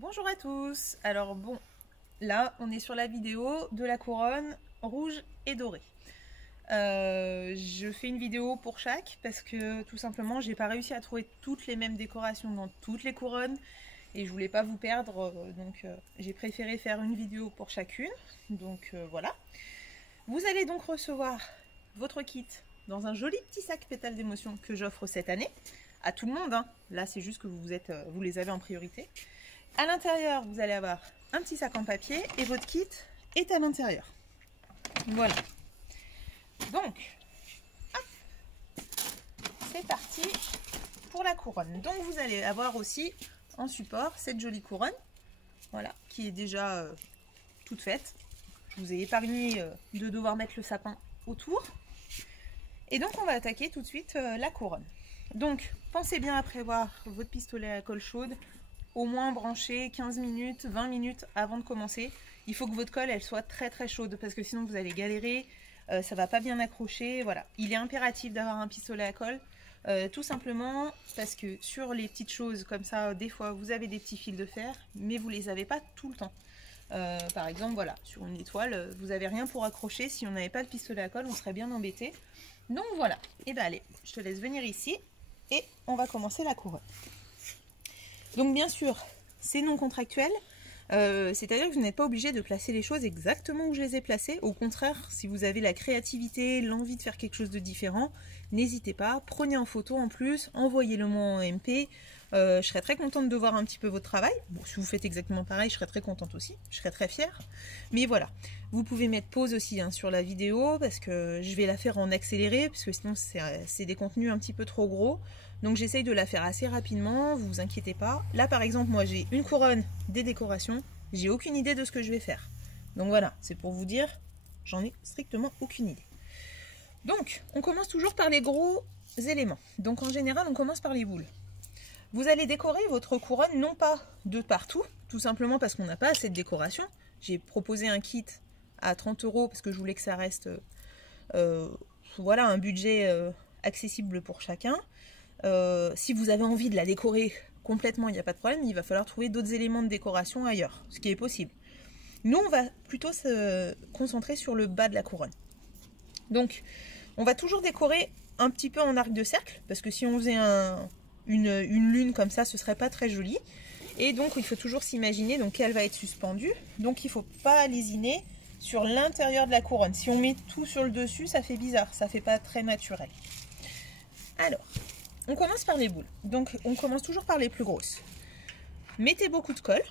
Bonjour à tous. Alors bon, là on est sur la vidéo de la couronne rouge et dorée. Je fais une vidéo pour chaque parce que tout simplement j'ai pas réussi à trouver toutes les mêmes décorations dans toutes les couronnes et je voulais pas vous perdre, donc j'ai préféré faire une vidéo pour chacune. Donc voilà. Vous allez donc recevoir votre kit dans un joli petit sac pétales d'émotion que j'offre cette année à tout le monde, hein. Là c'est juste que vous les avez en priorité. À l'intérieur, vous allez avoir un petit sac en papier et votre kit est à l'intérieur. Voilà. Donc, c'est parti pour la couronne. Donc, vous allez avoir aussi en support cette jolie couronne, voilà, qui est déjà toute faite. Je vous ai épargné de devoir mettre le sapin autour. Et donc, on va attaquer tout de suite la couronne. Donc, pensez bien à prévoir votre pistolet à colle chaude, au moins branché 15 minutes, 20 minutes avant de commencer. Il faut que votre colle elle soit très très chaude parce que sinon vous allez galérer, ça va pas bien accrocher. Voilà, il est impératif d'avoir un pistolet à colle, tout simplement parce que sur les petites choses comme ça, des fois vous avez des petits fils de fer, mais vous les avez pas tout le temps. Par exemple, voilà, sur une étoile, vous avez rien pour accrocher. Si on n'avait pas de pistolet à colle, on serait bien embêté. Donc voilà, et ben allez, je te laisse venir ici et on va commencer la couronne. Donc bien sûr, c'est non contractuel, c'est-à-dire que vous n'êtes pas obligé de placer les choses exactement où je les ai placées. Au contraire, si vous avez la créativité, l'envie de faire quelque chose de différent, n'hésitez pas, prenez en photo en plus, envoyez-le-moi en MP. Je serais très contente de voir un petit peu votre travail. Bon, si vous faites exactement pareil, je serais très contente aussi, je serais très fière. Mais voilà, vous pouvez mettre pause aussi hein, sur la vidéo parce que je vais la faire en accéléré parce que sinon c'est des contenus un petit peu trop gros. Donc j'essaye de la faire assez rapidement, vous vous inquiétez pas. Là par exemple, moi j'ai une couronne, des décorations, j'ai aucune idée de ce que je vais faire. Donc voilà, c'est pour vous dire, j'en ai strictement aucune idée. Donc, on commence toujours par les gros éléments. Donc en général, on commence par les boules. Vous allez décorer votre couronne non pas de partout, tout simplement parce qu'on n'a pas assez de décoration. J'ai proposé un kit à 30 € parce que je voulais que ça reste voilà, un budget accessible pour chacun. Si vous avez envie de la décorer complètement, il n'y a pas de problème, il va falloir trouver d'autres éléments de décoration ailleurs, ce qui est possible. Nous, on va plutôt se concentrer sur le bas de la couronne. Donc, on va toujours décorer un petit peu en arc de cercle, parce que si on faisait une lune comme ça, ce serait pas très joli. Et donc, il faut toujours s'imaginer qu'elle va être suspendue. Donc, il ne faut pas lésiner sur l'intérieur de la couronne. Si on met tout sur le dessus, ça fait bizarre, ça fait pas très naturel. Alors, on commence par les boules. Donc, on commence toujours par les plus grosses. Mettez beaucoup de colle.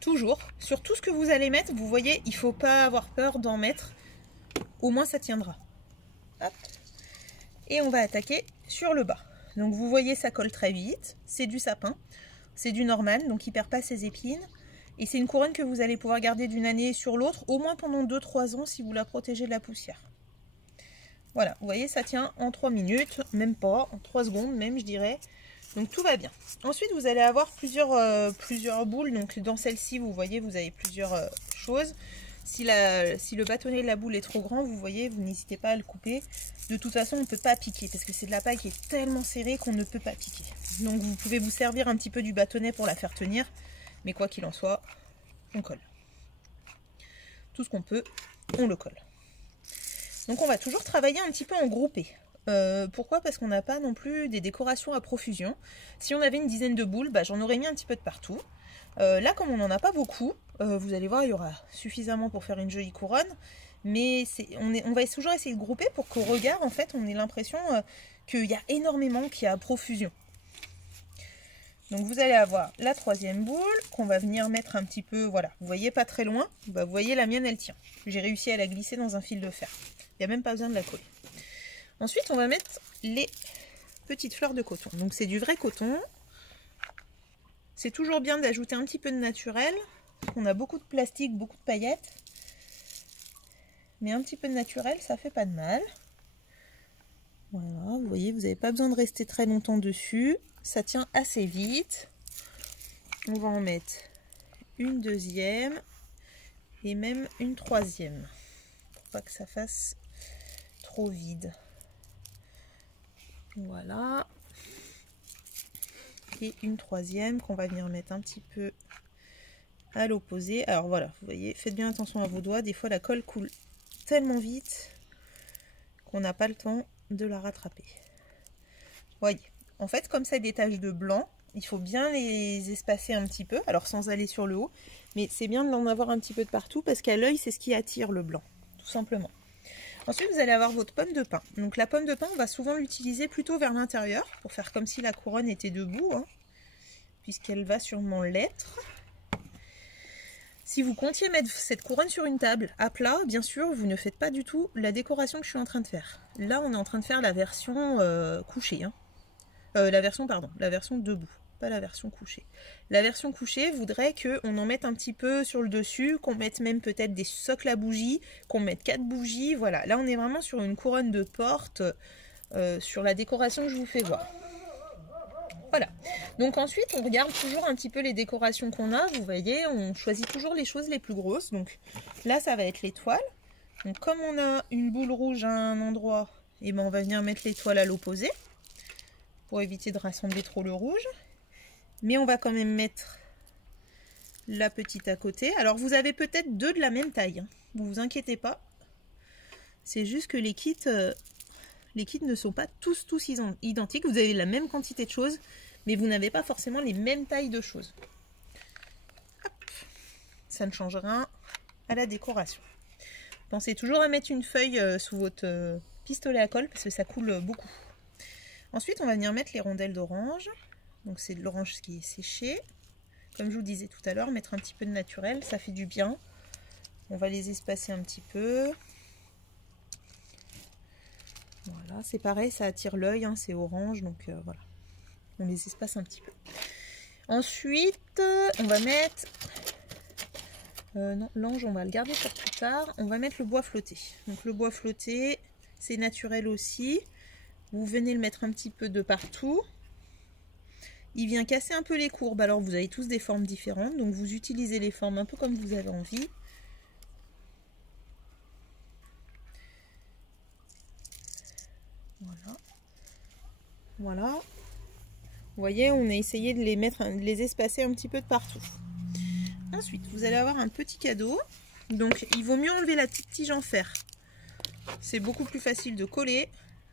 Toujours. Sur tout ce que vous allez mettre, vous voyez, il ne faut pas avoir peur d'en mettre. Au moins, ça tiendra. Hop. Et on va attaquer sur le bas. Donc, vous voyez, ça colle très vite. C'est du sapin. C'est du normal, donc il ne perd pas ses épines. Et c'est une couronne que vous allez pouvoir garder d'une année sur l'autre, au moins pendant 2-3 ans si vous la protégez de la poussière. Voilà, vous voyez, ça tient en 3 minutes, même pas, en 3 secondes même, je dirais. Donc tout va bien. Ensuite, vous allez avoir plusieurs boules. Donc dans celle-ci, vous voyez, vous avez plusieurs choses. Si le bâtonnet de la boule est trop grand, vous voyez, vous n'hésitez pas à le couper. De toute façon, on ne peut pas piquer parce que c'est de la paille qui est tellement serrée qu'on ne peut pas piquer. Donc vous pouvez vous servir un petit peu du bâtonnet pour la faire tenir. Mais quoi qu'il en soit, on colle. Tout ce qu'on peut, on le colle. Donc on va toujours travailler un petit peu en groupé. Pourquoi? Parce qu'on n'a pas non plus des décorations à profusion. Si on avait une dizaine de boules, bah, j'en aurais mis un petit peu de partout. Là, comme on n'en a pas beaucoup, vous allez voir, il y aura suffisamment pour faire une jolie couronne. Mais on va toujours essayer de grouper pour qu'au regard, en fait, on ait l'impression qu'il y a énormément, qu'il y a à profusion. Donc vous allez avoir la troisième boule qu'on va venir mettre un petit peu, voilà, vous voyez pas très loin, bah, vous voyez la mienne elle tient. J'ai réussi à la glisser dans un fil de fer. Il n'y a même pas besoin de la coller. Ensuite on va mettre les petites fleurs de coton. Donc c'est du vrai coton. C'est toujours bien d'ajouter un petit peu de naturel. On a beaucoup de plastique, beaucoup de paillettes. Mais un petit peu de naturel, ça fait pas de mal. Voilà, vous voyez, vous n'avez pas besoin de rester très longtemps dessus. Ça tient assez vite. On va en mettre une deuxième et même une troisième. Pour pas que ça fasse trop vide. Voilà. et une troisième qu'on va venir mettre un petit peu à l'opposé. Alors voilà, vous voyez, faites bien attention à vos doigts, des fois la colle coule tellement vite qu'on n'a pas le temps de la rattraper. Voyez, en fait comme ça a des taches de blanc, il faut bien les espacer un petit peu, alors sans aller sur le haut, mais c'est bien d'en avoir un petit peu de partout parce qu'à l'œil c'est ce qui attire le blanc, tout simplement. Ensuite vous allez avoir votre pomme de pin. Donc la pomme de pin on va souvent l'utiliser plutôt vers l'intérieur pour faire comme si la couronne était debout, hein, puisqu'elle va sûrement l'être. Si vous comptiez mettre cette couronne sur une table à plat, bien sûr, vous ne faites pas du tout la décoration que je suis en train de faire. Là, on est en train de faire la version couchée. Hein. La version debout, pas la version couchée. La version couchée voudrait qu'on en mette un petit peu sur le dessus, qu'on mette même peut-être des socles à bougies, qu'on mette 4 bougies. Voilà, là, on est vraiment sur une couronne de porte, sur la décoration que je vous fais voir. Voilà, donc ensuite on regarde toujours un petit peu les décorations qu'on a, vous voyez, on choisit toujours les choses les plus grosses. Donc là ça va être l'étoile, donc comme on a une boule rouge à un endroit, et ben on va venir mettre l'étoile à l'opposé, pour éviter de rassembler trop le rouge. Mais on va quand même mettre la petite à côté. Alors vous avez peut-être deux de la même taille, hein. Vous vous inquiétez pas, c'est juste que les kits ne sont pas tous identiques. Vous avez la même quantité de choses, mais vous n'avez pas forcément les mêmes tailles de choses. Hop. Ça ne change rien à la décoration. Pensez toujours à mettre une feuille sous votre pistolet à colle, parce que ça coule beaucoup. Ensuite, on va venir mettre les rondelles d'orange. Donc c'est de l'orange qui est séché. Comme je vous disais tout à l'heure, mettre un petit peu de naturel, ça fait du bien. On va les espacer un petit peu. Voilà, c'est pareil, ça attire l'œil, hein, c'est orange, donc voilà. On les espace un petit peu. Ensuite, on va mettre... non, l'ange, on va le garder pour plus tard. On va mettre le bois flotté. Donc le bois flotté, c'est naturel aussi. Vous venez le mettre un petit peu de partout. Il vient casser un peu les courbes. Alors vous avez tous des formes différentes, donc vous utilisez les formes un peu comme vous avez envie. Voilà. Voilà. Vous voyez, on a essayé de les espacer un petit peu de partout. Ensuite, vous allez avoir un petit cadeau. Donc, il vaut mieux enlever la petite tige en fer. C'est beaucoup plus facile de coller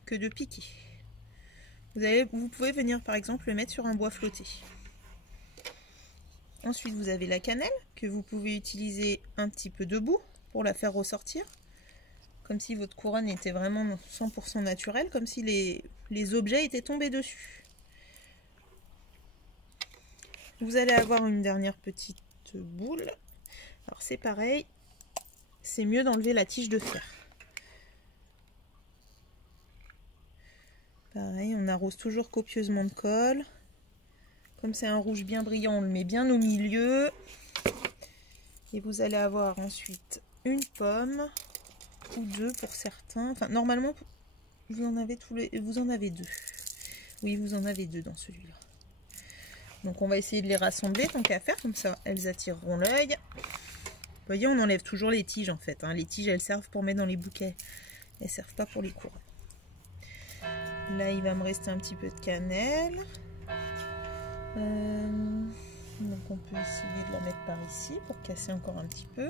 que de piquer. Vous pouvez venir, par exemple, le mettre sur un bois flotté. Ensuite, vous avez la cannelle que vous pouvez utiliser un petit peu debout pour la faire ressortir. Comme si votre couronne était vraiment 100% naturelle, comme si les objets étaient tombés dessus. Vous allez avoir une dernière petite boule. Alors c'est pareil, c'est mieux d'enlever la tige de fer. Pareil, on arrose toujours copieusement de colle. Comme c'est un rouge bien brillant, on le met bien au milieu. Et vous allez avoir ensuite une pomme ou deux pour certains. Enfin, normalement, vous en avez deux. Oui, vous en avez deux dans celui-là. Donc on va essayer de les rassembler tant qu'à faire, comme ça elles attireront l'œil. Vous voyez, on enlève toujours les tiges en fait. Hein. Les tiges, elles servent pour mettre dans les bouquets. Elles ne servent pas pour les couronnes. Là, il va me rester un petit peu de cannelle. Donc on peut essayer de la mettre par ici pour casser encore un petit peu.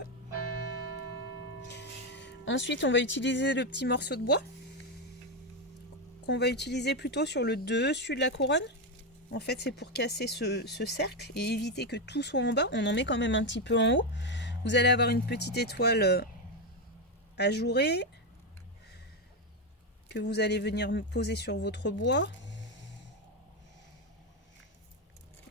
Ensuite, on va utiliser le petit morceau de bois qu'on va utiliser plutôt sur le dessus de la couronne. En fait, c'est pour casser ce cercle et éviter que tout soit en bas. On en met quand même un petit peu en haut. Vous allez avoir une petite étoile ajourée que vous allez venir poser sur votre bois.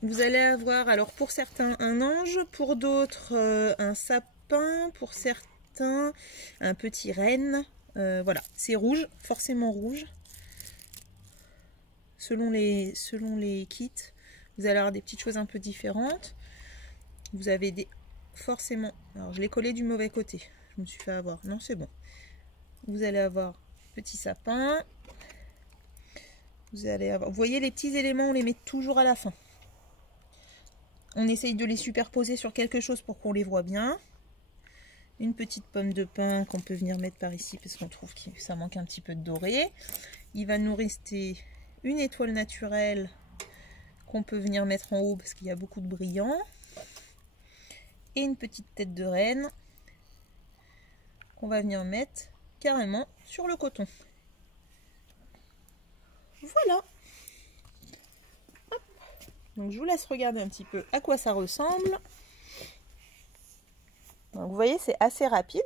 Vous allez avoir, alors pour certains, un ange, pour d'autres, un sapin, pour certains, un petit renne. Voilà, c'est rouge, forcément rouge. Selon les kits, vous allez avoir des petites choses un peu différentes. Vous avez forcément... Alors, je l'ai collé du mauvais côté. Je me suis fait avoir. Non, c'est bon. Vous allez avoir petit sapin. Vous allez avoir... Vous voyez, les petits éléments, on les met toujours à la fin. On essaye de les superposer sur quelque chose pour qu'on les voit bien. Une petite pomme de pin qu'on peut venir mettre par ici parce qu'on trouve que ça manque un petit peu de doré. Il va nous rester... une étoile naturelle qu'on peut venir mettre en haut parce qu'il y a beaucoup de brillant. Et une petite tête de reine qu'on va venir mettre carrément sur le coton. Voilà. Hop. Donc je vous laisse regarder un petit peu à quoi ça ressemble. Donc, vous voyez, c'est assez rapide.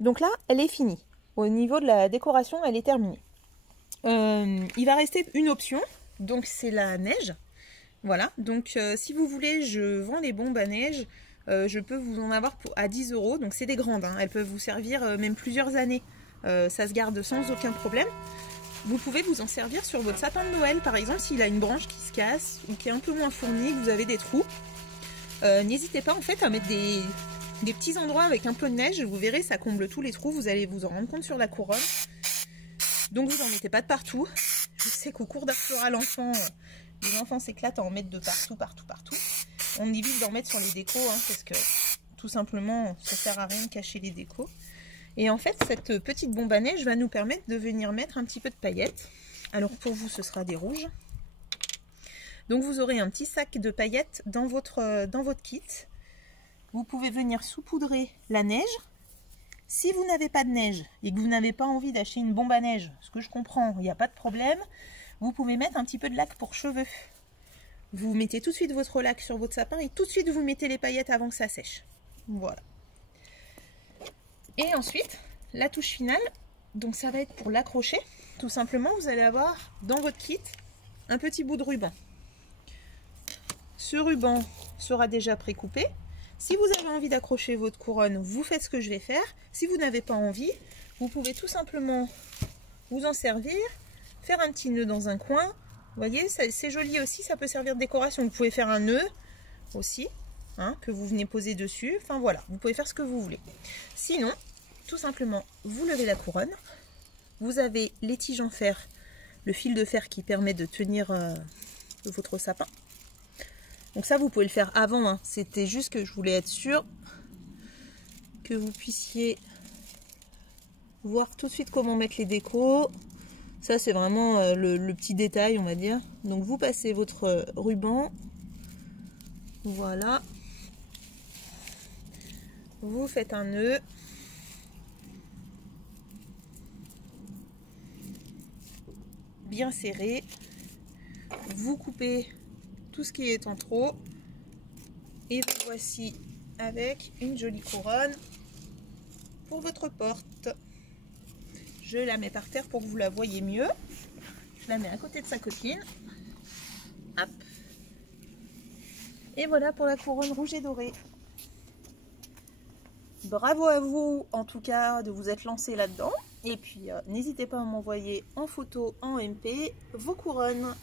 Donc là, elle est finie. Au niveau de la décoration, elle est terminée. Il va rester une option, donc c'est la neige. Voilà, donc si vous voulez, je vends les bombes à neige. Je peux vous en avoir à 10 €. Donc c'est des grandes, hein. Elles peuvent vous servir même plusieurs années. Ça se garde sans aucun problème. Vous pouvez vous en servir sur votre sapin de Noël, par exemple, s'il a une branche qui se casse ou qui est un peu moins fournie, que vous avez des trous. N'hésitez pas en fait à mettre des petits endroits avec un peu de neige. Vous verrez, ça comble tous les trous. Vous allez vous en rendre compte sur la couronne. Donc vous n'en mettez pas de partout. Je sais qu'au cours d'art floral enfant, les enfants s'éclatent à en mettre de partout, partout, partout. On évite d'en mettre sur les décos, hein, parce que tout simplement, ça sert à rien de cacher les décos. Et en fait, cette petite bombe à neige va nous permettre de venir mettre un petit peu de paillettes. Alors pour vous, ce sera des rouges. Donc vous aurez un petit sac de paillettes dans votre kit. Vous pouvez venir saupoudrer la neige. Si vous n'avez pas de neige et que vous n'avez pas envie d'acheter une bombe à neige, ce que je comprends, il n'y a pas de problème, vous pouvez mettre un petit peu de lac pour cheveux. Vous mettez tout de suite votre lac sur votre sapin et tout de suite vous mettez les paillettes avant que ça sèche. Voilà. Et ensuite, la touche finale, donc ça va être pour l'accrocher. Tout simplement, vous allez avoir dans votre kit un petit bout de ruban. Ce ruban sera déjà précoupé. Si vous avez envie d'accrocher votre couronne, vous faites ce que je vais faire. Si vous n'avez pas envie, vous pouvez tout simplement vous en servir, faire un petit nœud dans un coin. Vous voyez, c'est joli aussi, ça peut servir de décoration. Vous pouvez faire un nœud aussi, hein, que vous venez poser dessus. Enfin voilà, vous pouvez faire ce que vous voulez. Sinon, tout simplement, vous levez la couronne. Vous avez les tiges en fer, le fil de fer qui permet de tenir votre sapin. Donc ça, vous pouvez le faire avant, hein. C'était juste que je voulais être sûre que vous puissiez voir tout de suite comment mettre les décos. Ça, c'est vraiment le petit détail, on va dire. Donc vous passez votre ruban. Voilà. Vous faites un nœud. Bien serré. Vous coupez tout ce qui est en trop et vous voici avec une jolie couronne pour votre porte. Je la mets par terre pour que vous la voyez mieux. Je la mets à côté de sa copine. Hop. Et voilà pour la couronne rouge et dorée. Bravo à vous en tout cas de vous être lancé là-dedans. Et puis n'hésitez pas à m'envoyer en photo, en MP, vos couronnes.